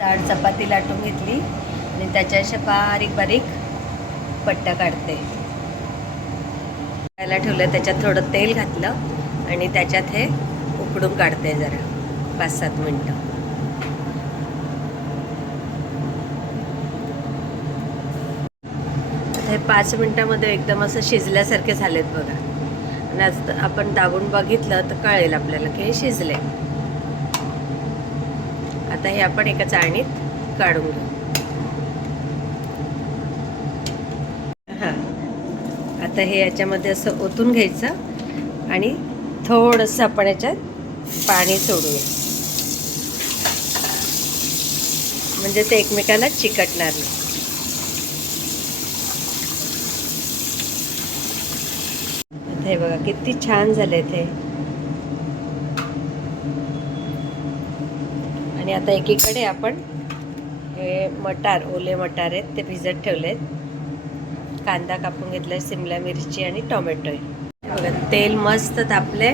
जाड चपाती लाटून घेतली आणि त्याच्या बारीक बारीक पट्ट्या काढते. त्याला ठेवलं त्याच्यात थोडं तेल घातलं आणि त्याच्यात हे उकडून काढते जरा पाच सात मिनटं. हे पाच मिनटामध्ये एकदम असं शिजल्यासारखे झालेत बघा. आणि आज आपण दाबून बघितलं तर कळेल आपल्याला की हे शिजले. आता हे आपण एका चाळणीत काढून घेऊ. हां. आता हे याच्यामध्ये असं ओतून घ्यायचं आणि थोडंसं आपण याच्यात पाणी सोडूया. म्हणजे ते एकमेकाला चिकटणार नाही. आता हे बघा किती छान झाले ते आणि आता एकीकडे आपण हे मटार ओले मटार आहेत ते भिजत ठेवलेत. कांदा कापून घेतलाय सिमला मिरची आणि टोमॅटो आहे बघा तेल मस्त तापले.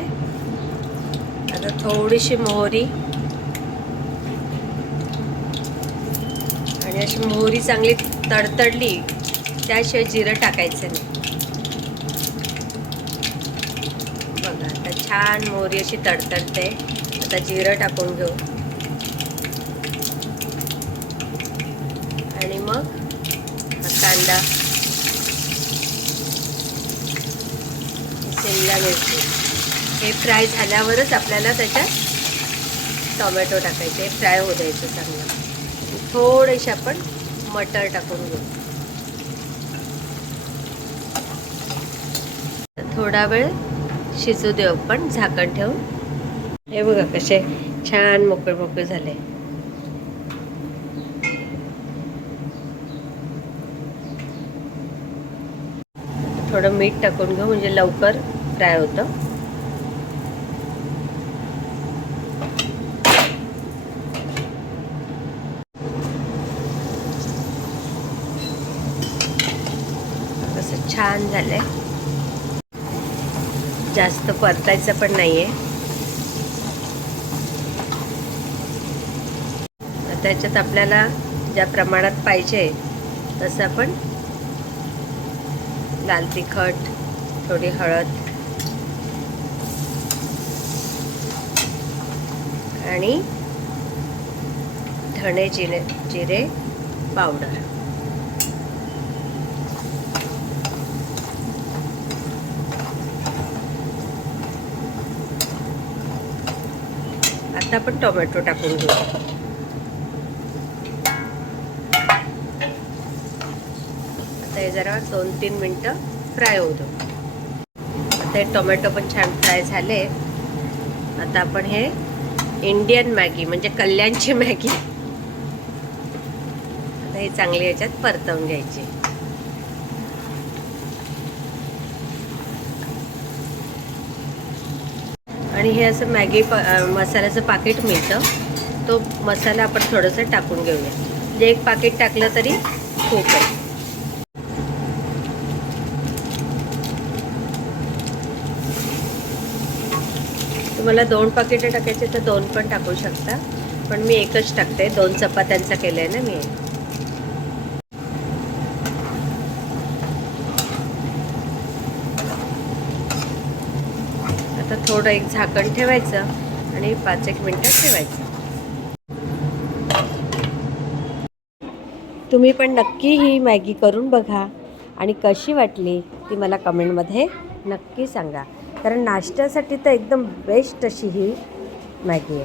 आता थोडीशी मोहरी. आणि अशी मोहरी चांगली तडतडली त्याशिवाय जिरं टाकायचं नाही. बघा आता छान मोहरी अशी तडतडते. आता जिरं टाकून घेऊ आणि मग हा कांदा. शिमला मिरची. हे फ्राय झाल्यावरच आपल्याला त्याच्यात टोमॅटो टाकायचे. फ्राय होऊ द्यायचं चांगलं. थोडेसे आपण मटर टाकून घेऊ. थोडा वेळ शिजू देऊ. आपण झाकण ठेवून. हे बघा कसे छान मोकळे मोकळे झाले. थोडं मीठ टाकून घेऊ म्हणजे लवकर फ्राय होतं. असं छान झालंय. जास्त परतायचं पण नाहीये. त्याच्यात आपल्याला ज्या प्रमाणात पाहिजे तसं आपण लाल तिखट थोडी हळद. आणि धणे जिरे जिरे पावडर. आता आपण टोमॅटो टाकून घेऊ. आता हे जरा दोन तीन मिनटं फ्राय होऊ दो आता हे टोमॅटो पण छान फ्राय झाले. आता आपण हे इंडियन मॅगी म्हणजे कल्याणची मॅगी. आता हे चांगली याच्यात परतवून घ्यायची. आणि हे असं मॅगी प मसाल्याचं पाकिट मिळतं. तो मसाला आपण थोडंसं टाकून घेऊया. म्हणजे एक पाकिट टाकलं तरी खूप आहे. तुम्हाला दोन पाकिटं टाकायचे तर दोन पण टाकू शकता. पण मी एकच टाकते. दोन चपात्यांचा केलं आहे ना मी. आता थोडं एक झाकण ठेवायचं आणि पाच एक मिनटं ठेवायचं. तुम्ही पण नक्की ही मॅगी करून बघा आणि कशी वाटली ती मला कमेंटमध्ये नक्की सांगा. कारण नाश्त्यासाठी तर एकदम बेस्ट अशी ही मॅगी आहे.